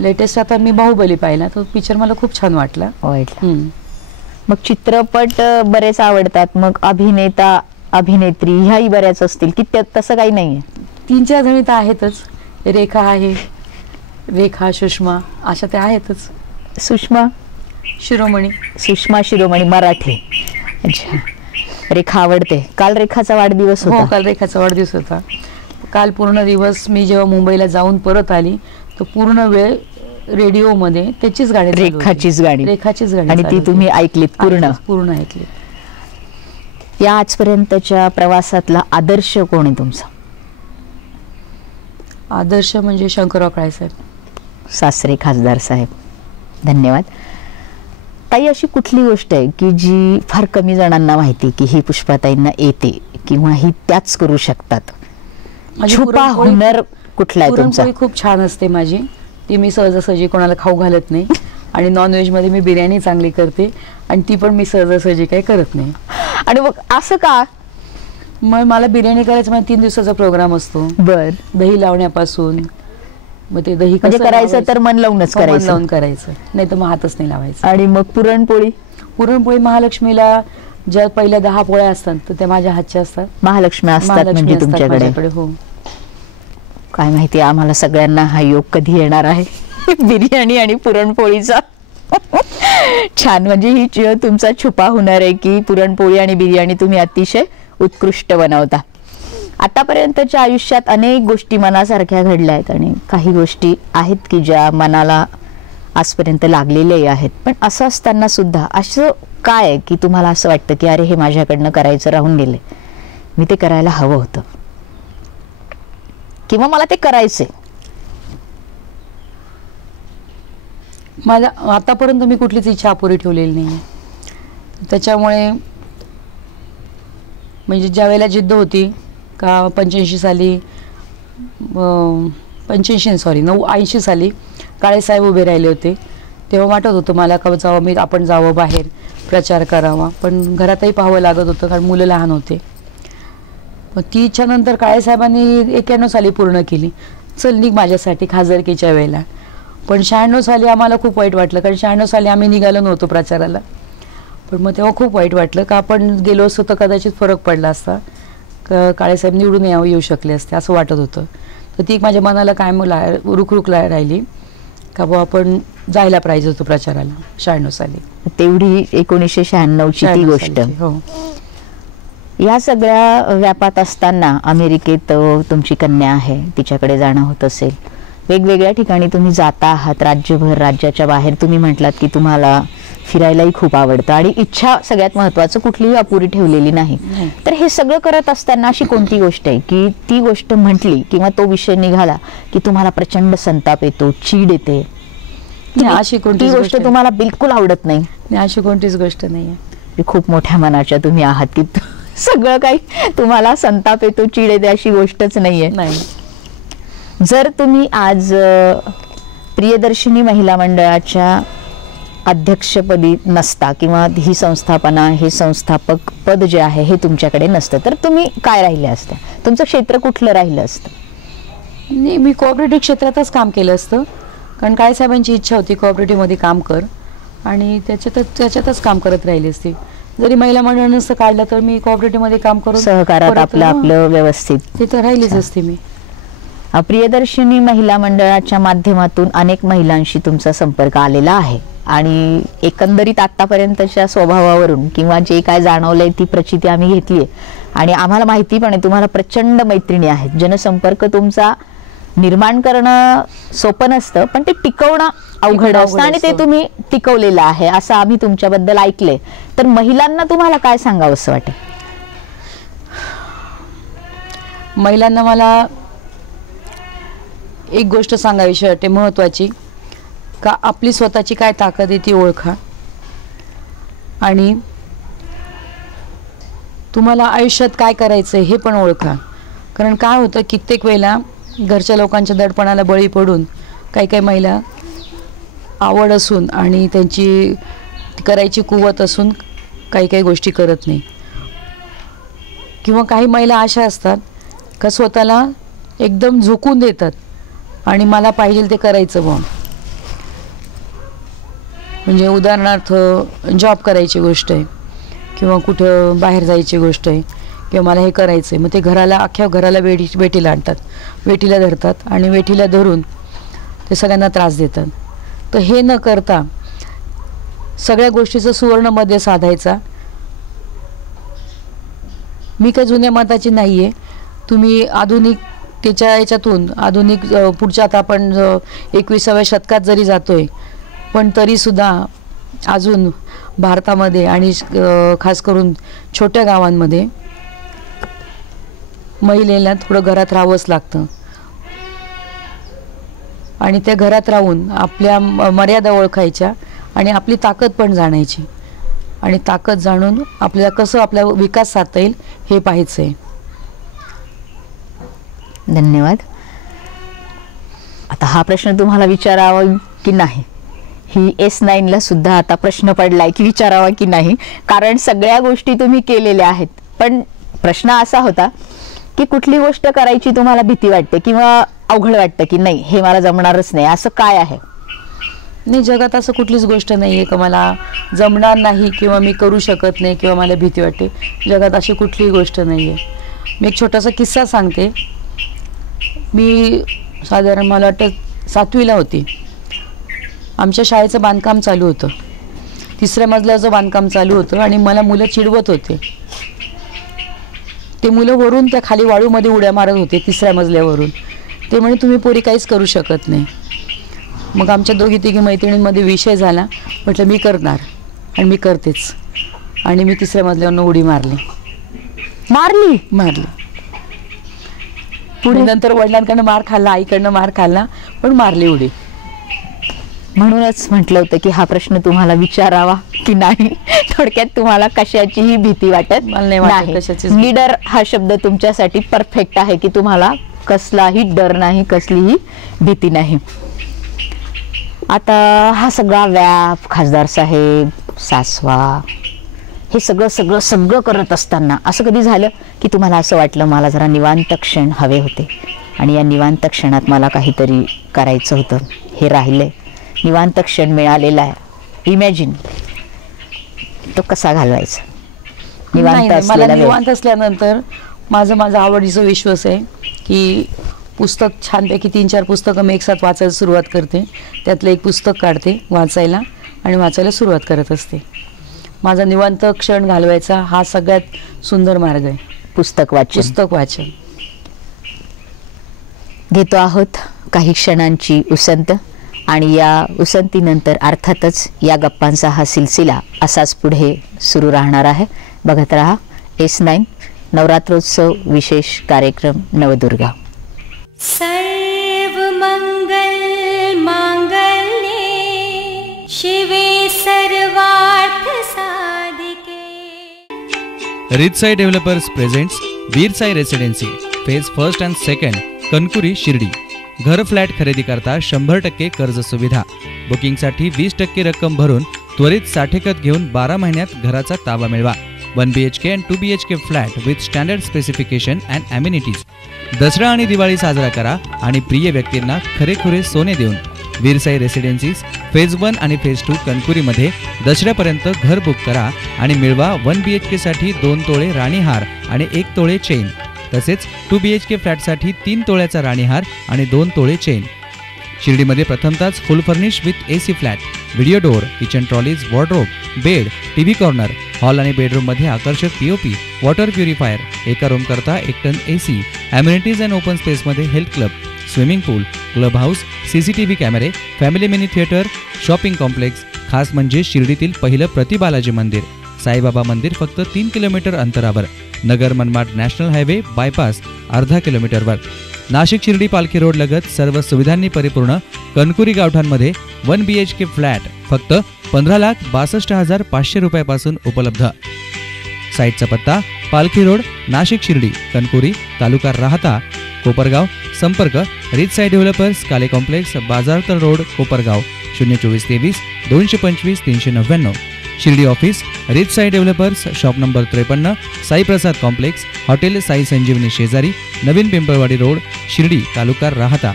लेटेस्ट आता मी बाहुबली पाहिला, तो पिक्चर मला खूप छान वाटला. मग चित्रपट बरेच आवडतात, मग अभिनेता अभिनेत्री ह्याही बऱ्याच असतील की तसं काही नाहीये? 3-4 जणी तर आहेतच. रेखा आहे, रेखा, सुषमा, अशा त्या आहेतच. सुषमा शिरोमणी मराठी. अच्छा. रेखा आवडते. काल रेखाचा वाढदिवस होता. काल रेखाचा वाढदिवस होता. काल पूर्ण दिवस मी जेव्हा मुंबईला जाऊन परत आली, तर पूर्ण वेळ रेडिओमध्ये त्याचीच गाणी, रेखाचीच गाणी आणि ती तुम्ही ऐकलीत? पूर्ण ऐकली. या आजपर्यंतच्या प्रवासातला आदर्श कोण आहे तुमचा? आदर्श म्हणजे शंकरराव काळेसाहेब, सासरे खासदार साहेब. धन्यवाद. ताई, अशी कुठली गोष्ट आहे की जी फार कमी जणांना माहिती की ही पुष्पाताईंना येते किंवा ही त्याच करू शकतात? छुपा हुनर कुठला आहे तुमचा? खूप छान असते माझी, ती मी सहजासहजी कोणाला खाऊ घालत नाही. आणि नॉनव्हेज मध्ये मी बिर्याणी चांगली करते आणि ती पण मी सहजासहजी काही करत नाही. आणि मग असं का? मग मला बिर्याणी करायचं म्हणजे 3 दिवसाचा प्रोग्राम असतो. बर. दही लावण्यापासून मग ते दही म्हणजे कसं करायचं लावायचं? तर मन लावूनच हो, मन करायचं. लावून करायचं, नाही तर मग हातच नाही लावायचं. आणि मग पुरणपोळी? पुरणपोळी महालक्ष्मीला ज्या पहिल्या 10 पोळ्या असतात तर त्या माझ्या हातच्या असतात. महालक्ष्मी असतात महालक्ष्मी म्हणजे असतात तुमच्याकडे? माझ्याकडे, हो. काय माहिती आम्हाला सगळ्यांना हा योग कधी येणार आहे बिर्याणी आणि पुरणपोळीचा. छान. म्हणजे ही तुमचा छुपा हुनर आहे की पुरणपोळी आणि बिर्याणी तुम्ही अतिशय उत्कृष्ट बनवता. आतापर्यंतच्या आयुष्यात अनेक गोष्टी मनासारख्या घडल्या आहेत आणि काही गोष्टी आहेत की ज्या मनाला आजपर्यंत लागलेल्याही आहेत. पण असं असताना सुद्धा असं काय आहे की तुम्हाला असं वाटतं की अरे हे माझ्याकडनं करायचं राहून गेले, मी ते करायला हवं होतं, किंवा मला ते करायचंय? माझ्या आतापर्यंत मी कुठलीच इच्छा अपुरी ठेवलेली नाही. त्याच्यामुळे म्हणजे ज्या वेळेला जिद्द होती का 85 साली 80 साली काळेसाहेब उभे राहिले होते, तेव्हा वाटत होतं मला का आपण जावं बाहेर प्रचार करावा, पण घरातही पाहावं लागत होतं कारण मुलं लहान होते. मग ती इच्छा नंतर काळेसाहेबांनी 91 साली पूर्ण केली. चल निघ माझ्यासाठी खासदारकीच्या वेळेला. पण 96 साली आम्हाला खूप वाईट वाटलं, कारण 96 साली आम्ही निघालो नव्हतो प्रचाराला. पण मग तेव्हा खूप वाईट वाटलं का आपण गेलो असतो तर कदाचित फरक पडला असता, काळेसाहेब निवडून येऊ शकले असते असं वाटत होतं. तर ती एक माझ्या मनाला कायम रुखरुख राहिली का बुवा आपण जायला पाहिजे होतं प्रचाराला 96 साली. तेवढी 1996ची ती गोष्ट. हो. या सगळ्या व्यापात असताना अमेरिकेत तुमची कन्या आहे, तिच्याकडे जाणं होत असेल, वेगवेगळ्या ठिकाणी तुम्ही जाता आहात, राज्यभर, राज्याच्या बाहेर. तुम्ही म्हटलात की तुम्हाला फिरायलाही खूप आवडतं आणि इच्छा सगळ्यात महत्वाचं कुठलीही अपुरी ठेवलेली नाही. तर हे सगळं करत असताना अशी कोणती गोष्ट आहे की ती गोष्ट म्हटली किंवा तो विषय निघाला की तुम्हाला प्रचंड संताप येतो, चीड येते, अशी कोणती गोष्ट तुम्हाला बिलकुल आवडत नाही? अशी कोणतीच गोष्ट नाहीये. खूप मोठ्या मनाच्या तुम्ही आहात की सगळं काही तुम्हाला संताप येतो, चीड येते अशी गोष्टच नाहीये. नाही. जर तुम्ही आज प्रियदर्शिनी महिला मंडळाच्या अध्यक्षपदी नसता किंवा ही संस्थापना, हे संस्थापक पद जे आहे हे तुमच्याकडे नसतं, तर तुम्ही काय राहिले असतं? तुमचं क्षेत्र कुठलं राहिलं असतं? मी कोऑपरेटिव्ह क्षेत्रातच काम केलं असतं, कारण काळेसाहेबांची इच्छा होती कोऑपरेटिव्हमध्ये काम कर, आणि त्याच्यातच काम करत राहिली असते. जरी महिला मंडळ नसतं काढलं तर मी कोऑपरेटिव्हमध्ये काम करून सहकारात आपलं व्यवस्थित तिथं राहिलीच असते मी. प्रियदर्शिनी महिला मंडळाच्या माध्यमातून अनेक महिलांशी तुमचा संपर्क आलेला आहे आणि एकंदरीत आतापर्यंतच्या स्वभावावरून किंवा जे काय जाणवलंय ती प्रचिती आम्ही घेतलीये आणि आम्हाला माहिती पण आहे तुम्हाला प्रचंड मैत्रिणी आहेत. जनसंपर्क तुमचा निर्माण करणं सोपं नसतं, पण ते टिकवणं अवघड असतं आणि ते तुम्ही टिकवलेलं आहे असं आम्ही तुमच्याबद्दल ऐकलंय. तर महिलांना तुम्हाला काय सांगावं असं वाटेल? महिलांना मला एक गोष्ट सांगावीशी वाटते महत्वाची, का आपली स्वतःची काय ताकद आहे ती ओळखा आणि तुम्हाला आयुष्यात काय करायचंय हे पण ओळखा. कारण काय होतं कित्येक वेळेला घरच्या लोकांच्या दडपणाला बळी पडून काही महिला आवड असून आणि त्यांची करायची कुवत असून काही गोष्टी करत नाही, किंवा काही महिला अशा असतात का स्वतःला एकदम झोकून देतात आणि मला पाहिजे ते करायचं बुवा. म्हणजे उदाहरणार्थ जॉब करायची गोष्ट आहे किंवा कुठं बाहेर जायची गोष्ट आहे किंवा मला हे करायचं आहे, मग ते अख्ख्या घराला वेठीला आणतात, वेठीला धरतात आणि वेठीला धरून ते सगळ्यांना त्रास देतात. तर हे न करता सगळ्या गोष्टीचं सुवर्ण मध्ये साधायचा. मी काही जुन्या मताची नाही आहे. तुम्ही आधुनिकतेच्या याच्यातून आधुनिक पुढच्या आता आपण 21व्या शतकात जरी जातोय, पण तरीसुद्धा अजून भारतामध्ये आणि खास करून छोट्या गावांमध्ये महिलेला थोडं घरात राहावंच लागतं आणि त्या घरात राहून आपल्या मर्यादा ओळखायच्या आणि आपली ताकद पण जाणायची आणि ताकद जाणून आपल्याला कसं आपला विकास साधता येईल हे पाहायचं आहे. धन्यवाद. आता हा प्रश्न तुम्हाला विचारावा की नाही, ही S9 ला सुद्धा आता प्रश्न पडलाय की विचारावा की नाही, कारण सगळ्या गोष्टी तुम्ही केलेल्या आहेत. पण प्रश्न असा होता की कुठली गोष्ट करायची तुम्हाला भीती वाटते किंवा अवघड वाटतं की नाही हे मला जमणारच नाही, असं काय आहे? नाही, जगात असं कुठलीच गोष्ट नाही आहे का मला जमणार नाही किंवा मी करू शकत नाही किंवा मला भीती वाटते. जगात अशी कुठलीही गोष्ट नाही आहे. मी एक छोटासा किस्सा सांगते. मी साधारण मला वाटतं 7वीला होती. आमच्या शाळेचं बांधकाम चालू होतं. 3ऱ्या मजल्याचं बांधकाम चालू होतं आणि मला मुलं चिडवत होते. ते मुलं वरून त्या खाली वाळूमध्ये उड्या मारत होते 3ऱ्या मजल्यावरून. ते म्हणे तुम्ही पोरी काहीच करू शकत नाही. मग आमच्या दोघी-तिघी मैत्रिणींमध्ये विषय झाला. म्हटलं मी करणार आणि मी करतेच. आणि मी 3ऱ्या मजल्यावरून उडी मारली. पुढे नंतर वडिलांकडनं मार खाल्ला, आईकडनं मार खाल्ला, पण मारली उडी. म्हणूनच म्हटलं होतं की हा प्रश्न तुम्हाला विचारावा की नाही. थोडक्यात तुम्हाला कशाचीही भीती वाटत मला नाही वाटत कशाचीच. लीडर हा शब्द तुमच्यासाठी परफेक्ट आहे की तुम्हाला कसलाही डर नाही, कसलीही भीती नाही. आता हा सगळा व्याप, खासदार साहेब, सासवा, हे सगळं करत असताना असं कधी झालं की तुम्हाला असं वाटलं मला जरा निवांत क्षण हवे होते आणि या निवांत क्षणात मला काहीतरी करायचं होतं, हे राहिलंय, निवांत क्षण मिळालेला आहे, इमॅजिन तो कसा घालवायचा? मला निवांत असल्यानंतर माझा आवडीचा विश्वास आहे की पुस्तक छानपैकी 3-4 पुस्तकं मी एकसाथ वाचायला सुरुवात करते. त्यातलं एक पुस्तक काढते वाचायला आणि वाचायला सुरुवात करत असते. माझा निवांत क्षण घालवायचा हा सगळ्यात सुंदर मार्ग आहे पुस्तक वाचन. घेतो आहोत काही क्षणांची उसंत आणि या उसंतीनंतर अर्थातच या गप्पांचा हा सिलसिला असाच पुढे सुरू राहणार आहे. बघत रहा S9 नवरात्रोत्सव विशेष कार्यक्रम नवदुर्गा. सर्वमंगल मांगल्ये शिवे सर्वार्थ साधिके. Ritsai developers presents Veersai residency phase 1 and 2 Kankuri Shirdi. घर फ्लॅट खरेदी करता 100% कर्ज सुविधा. बुकिंगसाठी 20% रक्कम भरून त्वरित 60 घेऊन 12 महिन्यात घराचा ताबा मिळवा. 1 BHK and 2 BHK flat with standard specification and amenities. Dasara आणि दिवाळी साजरा करा आणि प्रिय व्यक्तींना खरेखुरे सोने देऊन वीरसाई रेसिडेन्सीज फेज 1 आणि फेज 2 कणकुरीमध्ये दसऱ्यापर्यंत घर बुक करा आणि मिळवा 1 BHK साठी 2 तोळे राणीहार आणि 1 तोळे चेन. तसेच 2 BHK फ्लॅटसाठी 3 तोळ्याचा राणीहार आणि 2 तोळे चेन. शिर्डीमध्ये प्रथमताच full furnish with AC flat, video door, kitchen trolleys, wardrobe, bed, TV corner, hall आणि बेडरूममध्ये आकर्षक POP, वॉटर प्युरिफायर, एका रूम करता 1 ton AC, amenities and open स्पेसमध्ये health club, swimming pool, club house, CCTV कॅमेरे, family mini theatre, shopping complex. खास म्हणजे शिर्डीतील पहिलं प्रतिबालाजी मंदिर, साईबाबा मंदिर फक्त 3 किलोमीटर अंतरावर. Nagar Manmad national highway bypass अर्धा किलोमीटरवर. नाशिक शिर्डी पालखी रोड लगत सर्व सुविधांनी परिपूर्ण कणकुरी गावठांमध्ये 1 BHK फ्लॅट फक्त 15,62,500 रुपयापासून उपलब्ध. साईटचा पत्ता पालखी रोड, नाशिक शिर्डी, कणकुरी, तालुका राहता, कोपरगाव. संपर्क Ritsai developers, Kale complex, Bajartal road, Kopargaon. 02423 225 399. Shirdi office Ritsai developers, shop number 53, Sai Prasad complex, hotel Sai Sanjivani शेजारी, नवीन पिंपळवाडी रोड, शिर्डी, तालुका राहता.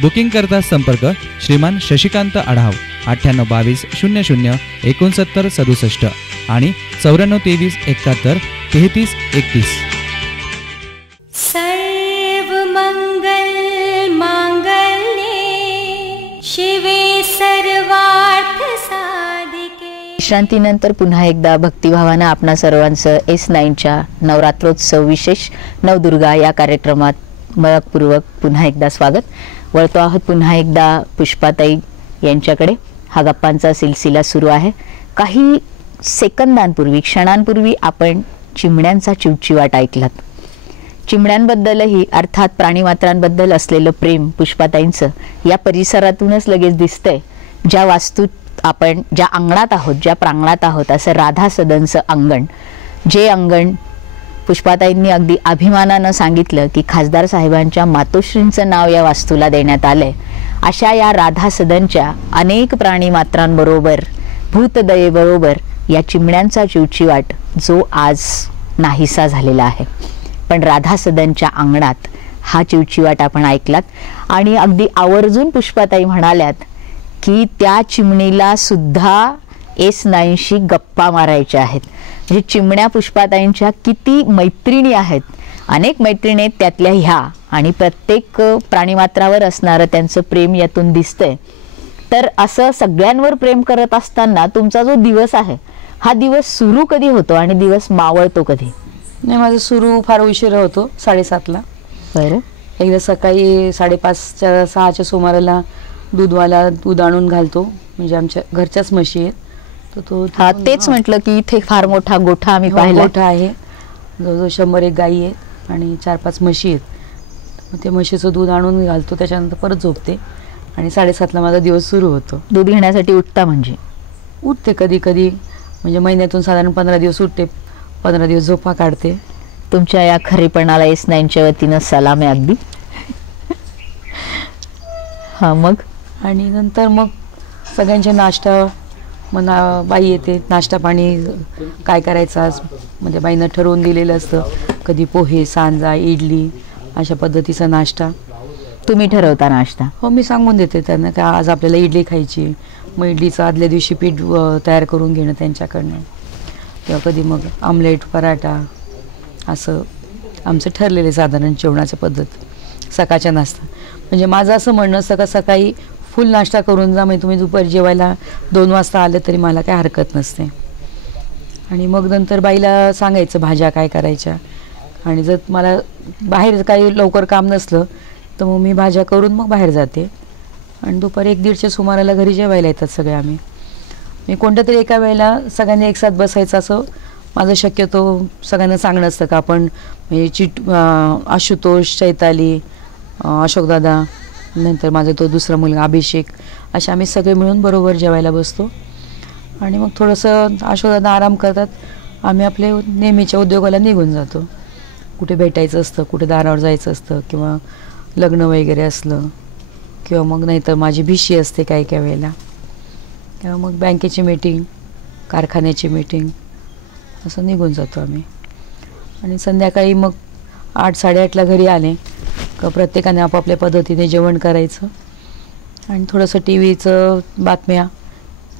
बुकिंग करता संपर्क श्रीमान शशिकांत आढाव 9822 00 69 67 आणि 9423 71 33 31. सर्वमंगल मांगल्ये शिवे सर्वार्थ साधिके. विश्रांतीनंतर पुन्हा एकदा भक्तिभावानं आपणा सर्वांचं S9च्या नवरात्रोत्सव विशेष नवदुर्गा या कार्यक्रमात मनपूर्वक पुन्हा एकदा स्वागत. वळतो आहोत पुन्हा एकदा पुष्पाताई यांच्याकडे. हा गप्पांचा सिलसिला सुरू आहे. काही सेकंदांपूर्वी, क्षणांपूर्वी आपण चिमण्यांचा चिवचिवाट ऐकलात. चिमण्यांबद्दलही अर्थात प्राणीमात्रांबद्दल असलेलं प्रेम पुष्पाताईंचं या परिसरातूनच लगेच दिसतंय. ज्या वास्तूत आपण, ज्या अंगणात आहोत, ज्या प्रांगणात आहोत, असं राधा सदनचं अंगण, जे अंगण पुष्पाताईंनी अगदी अभिमानानं सांगितलं की खासदार साहेबांच्या मातोश्रींचं नाव या वास्तूला देण्यात आलंय. अशा या राधा सदनच्या अनेक प्राणीमात्रांबरोबर, भूतदयेबरोबर या चिमण्यांचा चिवचिवाट जो आज नाहीसा झालेला आहे. पण राधा सदनच्या अंगणात हा चिवचिवाट आपण ऐकलात. आणि अगदी आवर्जून पुष्पाताई म्हणाल्यात की त्या चिमणीला सुद्धा S9शी गप्पा मारायच्या आहेत. म्हणजे चिमण्या पुष्पाताईंच्या किती मैत्रिणी आहेत, अनेक मैत्रिणी आहेत त्यातल्या ह्या, आणि प्रत्येक प्राणीमात्रावर असणारं त्यांचं प्रेम यातून दिसतंय. तर असं सगळ्यांवर प्रेम करत असताना तुमचा जो दिवस आहे हा दिवस सुरू कधी होतो आणि दिवस मावळतो कधी? नाही, माझं सुरू फार उशिरा होतो, 7:30ला. बरं. एकदा सकाळी 5:30च्या 6च्या सुमाराला दूधवाला दूध आणून घालतो, म्हणजे आमच्या घरच्याच म्हशी आहेत. तर तो हा तेच म्हटलं की इथे फार मोठा गोठा आम्ही पाहिला गोठा आहे, जवळजवळ 100 गायी आहेत आणि 4-5 म्हशी आहेत. मग ते म्हशीचं दूध आणून घालतो, त्याच्यानंतर परत झोपते आणि 7:30ला माझा दिवस सुरू होतो. दूध घेण्यासाठी उठता? म्हणजे उठते कधी कधी, म्हणजे महिन्यातून साधारण 15 दिवस उठते, 15 दिवस झोपा काढते. तुमच्या या खरेपणाला S9च्या वतीनं सलाम आहे अगदी. हा, मग? आणि नंतर मग सगळ्यांचे नाश्ता, मग बाई येते, नाश्ता पाणी काय करायचं आज, म्हणजे बाईनं ठरवून दिलेलं असतं. कधी पोहे, सांजा, इडली अशा पद्धतीचा नाश्ता. तुम्ही ठरवता नाश्ता? हो, मी सांगून देते त्यांना की आज आपल्याला इडली खायची. मग इडलीचं आदल्या दिवशी पीठ तयार करून घेणं त्यांच्याकडनं, किंवा कधी मग आमलेट, पराठा, असं आमचं ठरलेलं साधारण जेवणाची पद्धत सकाळच्या नाश्ता. म्हणजे माझं असं म्हणणं असतं का सकाळी फुल नाश्ता करून जा, म्हणजे तुम्ही दुपारी जेवायला 2 वाजता आले तरी मला काय हरकत नसते. आणि मग नंतर बाईला सांगायचं भाज्या काय करायच्या, आणि जर मला बाहेर काही लवकर काम नसलं तर मग मी भाज्या करून मग बाहेर जाते. आणि दुपारी 1-1:30च्या सुमाराला घरी जेवायला येतात सगळे आम्ही. मी कोणत्या तरी एका वेळेला सगळ्यांनी एकसाथ बसायचं असं माझं शक्यतो सगळ्यांना सांगणं असतं का आपण म्हणजे आशुतोष, चैताली, अशोकदादा, नंतर माझा तो दुसरा मुलगा अभिषेक, असे आम्ही सगळे मिळून बरोबर जेवायला बसतो. आणि मग थोडंसं अशोकदादा आराम करतात, आम्ही आपले नेहमीच्या उद्योगाला निघून जातो. कुठे भेटायचं असतं, कुठे दारावर जायचं असतं, किंवा लग्न वगैरे असलं, किंवा मग नाहीतर माझी भिशी असते काही काही वेळेला, किंवा मग बँकेची मीटिंग, कारखान्याची मीटिंग, असं निघून जातो आम्ही. आणि संध्याकाळी मग 8-8:30ला घरी आले का प्रत्येकाने आपापल्या पद्धतीने जेवण करायचं, आणि थोडंसं टी व्हीचं बातम्या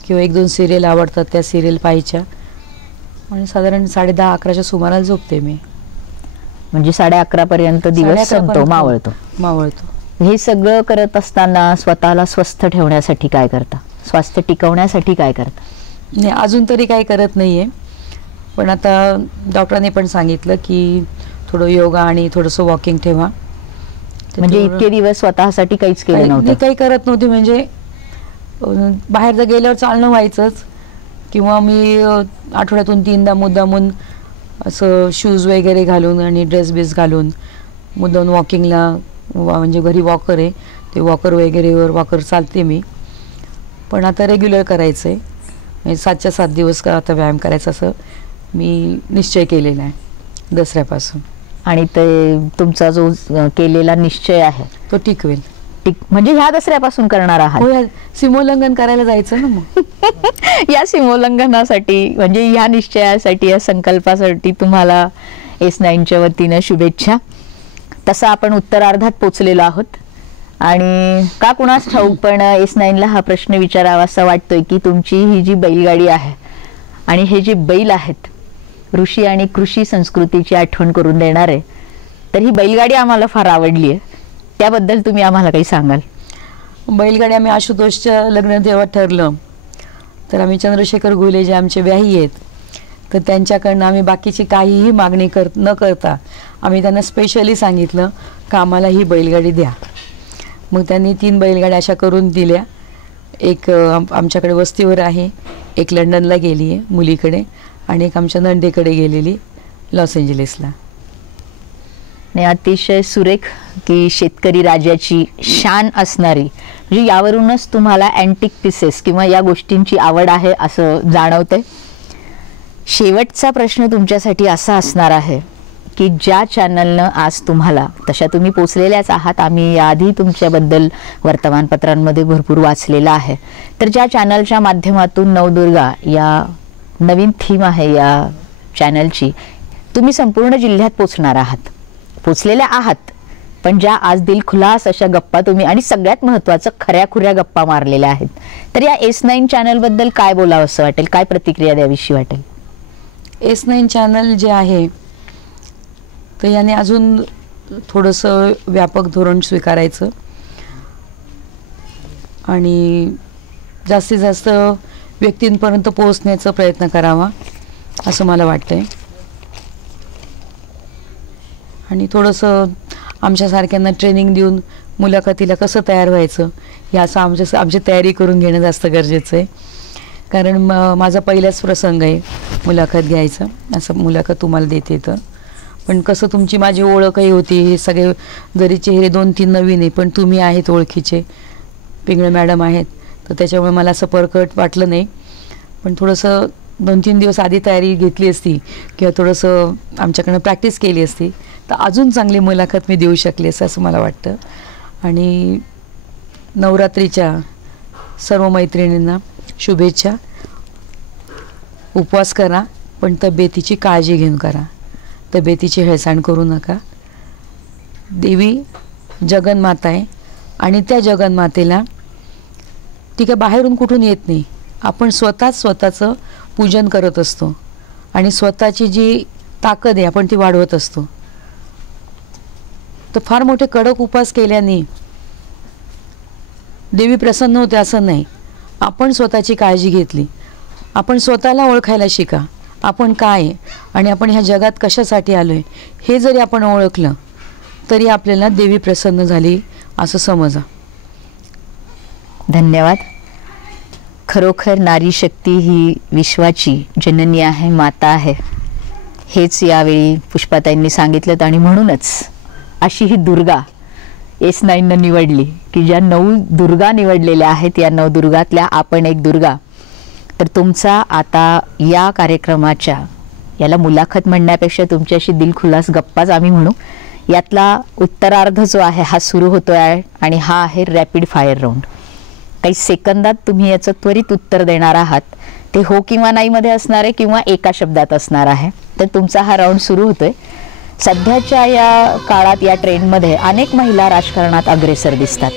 किंवा 1-2 सिरियल आवडतात त्या सिरियल पाहायच्या, आणि साधारण 10:30-11च्या सुमाराला झोपते मी. म्हणजे 11:30पर्यंत दिवस संपतो, मावळतो. हे सगळं करत असताना स्वतःला स्वस्थ ठेवण्यासाठी काय करता? स्वास्थ्य टिकवण्यासाठी काय करता? नाही, अजून तरी काही करत नाही आहे, पण आता डॉक्टरांनी पण सांगितलं की थोडं योगा आणि थोडंसं वॉकिंग ठेवा. म्हणजे इतके दिवस स्वतःसाठी काहीच केलं नव्हतं? काही करत नव्हती, म्हणजे बाहेर जर गेल्यावर चालणं व्हायचंच, किंवा मी आठवड्यातून 3दा मुद्दामून असं शूज वगैरे घालून आणि ड्रेस घालून मुद्दामून वॉकिंगला, म्हणजे घरी वॉकर आहे ते वॉकर वगैरेवर वॉकर चालते मी. पण आता रेग्युलर करायचं आहे, म्हणजे 7च्या 7 दिवस का आता व्यायाम करायचा असं मी निश्चय केलेला आहे दसऱ्यापासून. आणि ते तुमचा जो केलेला निश्चय आहे तो टिकवेल. म्हणजे ह्या दसऱ्यापासून करणार आहात? हो, सीमोल्लंघन करायला जायचं ना मग. या सीमोल्लंघनासाठी, म्हणजे ह्या निश्चयासाठी, या संकल्पासाठी तुम्हाला S9च्या वतीनं शुभेच्छा. तसं आपण उत्तरार्धात पोचलेलो आहोत, आणि का कुणास ठाऊक पण S9ला हा प्रश्न विचारावासा वाटतोय की तुमची ही जी बैलगाडी आहे आणि हे जे बैल आहेत, ऋषी आणि कृषी संस्कृतीची आठवण करून देणारे, तर ही बैलगाडी आम्हाला फार आवडली आहे, त्याबद्दल तुम्ही आम्हाला काही सांगाल? बैलगाडी आम्ही आशुतोषच्या लग्न जेव्हा ठरलं तर आम्ही चंद्रशेखर घुले जे आमचे व्याही आहेत तर त्यांच्याकडनं आम्ही बाकीची काहीही मागणी न करता आम्ही त्यांना स्पेशली सांगितलं का आम्हाला ही बैलगाडी द्या. मग त्यांनी 3 बैलगाड्या अशा करून दिल्या. एक आमच्याकडे वस्तीवर आहे, एक लंडनला गेली आहे मुलीकडे, आणि एक आमच्या नंदेकडे गेलेली लॉस एंजलिसला. अतिशय सुरेख की शेतकरी राजाची शान असणारी, म्हणजे यावरूनच तुम्हाला अँटिक पीसेस किंवा या गोष्टींची आवड आहे असं जाणवतंय. शेवटचा प्रश्न तुमच्यासाठी असा असणार आहे की ज्या चॅनलनं आज तुम्हाला, तशा तुम्ही पोचलेल्याच आहात, आम्ही याआधी तुमच्याबद्दल वर्तमानपत्रांमध्ये भरपूर वाचलेलं आहे, तर ज्या चॅनलच्या माध्यमातून नवदुर्गा या नवीन थीम आहे या चॅनलची, तुम्ही संपूर्ण जिल्ह्यात पोचणार आहात, पोचलेल्या आहात, पण ज्या आज दिलखुलास अशा गप्पा तुम्ही आणि सगळ्यात महत्त्वाचं खऱ्याखुऱ्या गप्पा मारलेल्या आहेत, तर या S9 चॅनलबद्दल काय बोलावं असं वाटेल, काय प्रतिक्रिया द्यावीशी वाटेल? S9 चॅनल जे आहे तर याने अजून थोडंसं व्यापक धोरण स्वीकारायचं आणि जास्तीत जास्त व्यक्तींपर्यंत पोहोचण्याचा प्रयत्न करावा असं मला वाटतंय. आणि थोडंसं आमच्यासारख्यांना ट्रेनिंग देऊन मुलाखतीला कसं तयार व्हायचं याचं आमची तयारी करून घेणं जास्त गरजेचं आहे. कारण माझा पहिलाच प्रसंग आहे मुलाखत घ्यायचं, असं मुलाखत तुम्हाला देते तर. पण कसं तुमची माझी ओळखही होती, हे सगळे जरी चेहरे 2-3 नवीन आहे पण तुम्ही आहेत ओळखीचे, पिंगळे मॅडम आहेत, तर त्याच्यामुळे मला असं परकट वाटलं नाही. पण थोडंसं 2-3 दिवस आधी तयारी घेतली असती किंवा थोडंसं आमच्याकडनं प्रॅक्टिस केली असती तर अजून चांगली मुलाखत मी देऊ शकले असं मला वाटतं. आणि नवरात्रीच्या सर्व मैत्रिणींना शुभेच्छा. उपवास करा पण तब्येतीची काळजी घेऊन करा, तब्येतीची हेळसांड करू नका. देवी जगन्माता आहे आणि त्या जगन्मातेला ती काय बाहेरून कुठून येत नाही, आपण स्वतःचं पूजन करत असतो आणि स्वतःची जी ताकद आहे आपण ती वाढवत असतो. तर फार मोठे कडक उपवास केल्याने देवी प्रसन्न होते असं नाही. आपण स्वतःची काळजी घेतली, आपण स्वतःला ओळखायला शिका, आपण काय आहे आणि आपण ह्या जगात कशासाठी आलो आहे हे जरी आपण ओळखलं तरी आपल्याला देवी प्रसन्न झाली असं समजा. धन्यवाद. खरोखर नारी शक्ती ही विश्वाची जननी आहे, माता आहे, हेच यावेळी पुष्पाताईंनी सांगितलं. आणि म्हणूनच अशी ही दुर्गा S9 निवडली की ज्या 9 दुर्गा निवडलेल्या आहेत, या 9 दुर्गातल्या आपण एक दुर्गा. तर तुमचा आता या कार्यक्रमाच्या, याला मुलाखत म्हणण्यापेक्षा तुमच्याशी दिलखुलास गप्पाच आम्ही म्हणू, यातला उत्तरार्ध जो आहे हा सुरू होतो आहे आणि हा आहे रॅपिड फायर राऊंड. काही सेकंदात तुम्ही याचं त्वरित उत्तर देणार आहात. ते हो किंवा नाही मध्ये असणार आहे किंवा एका शब्दात असणार आहे. तर तुमचा हा राऊंड सुरू होतोय. सध्याच्या या काळात, या ट्रेंडमध्ये अनेक महिला राजकारणात अग्रेसर दिसतात.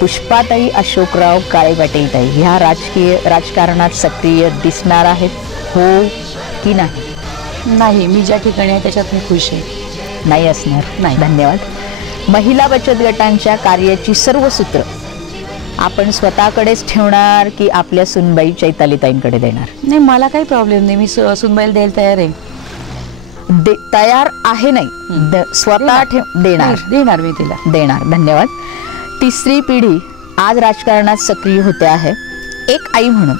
पुष्पाताई अशोकराव काळे पाटीलताई ह्या राजकारणात सक्रिय दिसणार आहेत, हो की नाही? नाही, मी ज्या ठिकाणी आहे त्याच्यात मी खुश आहे. नाही असणार. नाही. धन्यवाद. महिला बचत गटांच्या कार्याची सर्व सूत्र आपण स्वतःकडेच ठेवणार की आपल्या सुनबाई चैतालीताईंकडे देणार? नाही, मला काही प्रॉब्लेम नाही, मी सुनबाईला द्यायला तयार आहे. तयार आहे नाही, स्वतः देणार मी तिला. देणार. धन्यवाद. तिसरी पिढी आज राजकारणात सक्रिय होते आहे. एक आई म्हणून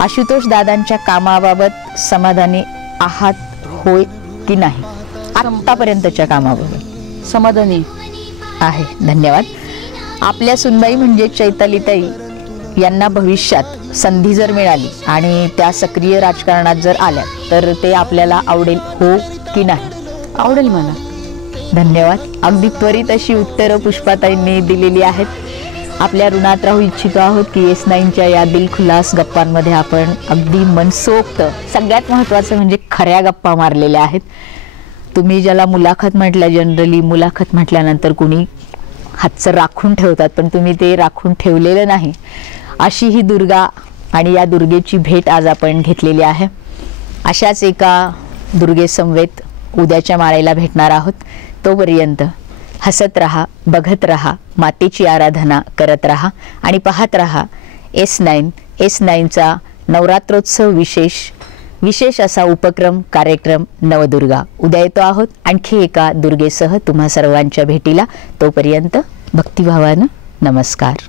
आशुतोष दादांच्या कामाबाबत समाधानी आहात, होय की नाही? आतापर्यंतच्या कामाबाबत समाधानी आहे. धन्यवाद. आपल्या सुनबाई म्हणजे चैतालीताई यांना भविष्यात संधी जर मिळाली आणि त्या सक्रिय राजकारणात जर आल्या तर ते आपल्याला आवडेल, हो की नाही? आवडेल मला. धन्यवाद. अगदी त्वरित अशी उत्तरं पुष्पाताईंनी दिलेली आहेत. आपल्या ऋणात राहू इच्छितो आहोत की S9च्या या दिलखुलास गप्पांमध्ये आपण अगदी मनसोक्त, सगळ्यात महत्त्वाचं म्हणजे खऱ्या गप्पा मारलेल्या आहेत. तुम्ही ज्याला मुलाखत म्हटलं, जनरली मुलाखत म्हटल्यानंतर कुणी हातचं राखून ठेवतात, पण तुम्ही ते राखून ठेवलेलं नाही. अशी ही दुर्गा आणि या दुर्गेची भेट आज आपण घेतलेली आहे. अशाच एका दुर्गेसमवेत उद्याच्या माळेला भेटणार आहोत. तोपर्यंत हसत रहा, बघत रहा, मातेची आराधना करत रहा आणि पाहत रहा S9चा नवरात्रोत्सव विशेष असा उपक्रम, कार्यक्रम नवदुर्गा. उद्या येतो आहोत आणखी एका दुर्गेसह तुम्हा सर्वांच्या भेटीला. तोपर्यंत भक्तिभावानं नमस्कार.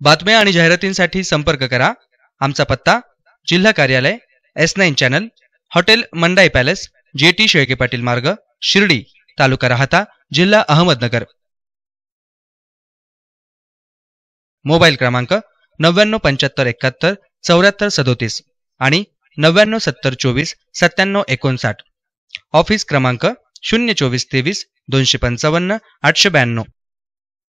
बातम्या आणि जाहिरातींसाठी संपर्क करा. आमचा पत्ता जिल्हा कार्यालय S9 channel, hotel Mandai palace, JT Shelke Patil Marg, Shirdi, taluka राहता, जिल्हा अहमदनगर. मोबाईल क्रमांक 997571 7437 आणि 997024 9759. ऑफिस क्रमांक 02423 255 892.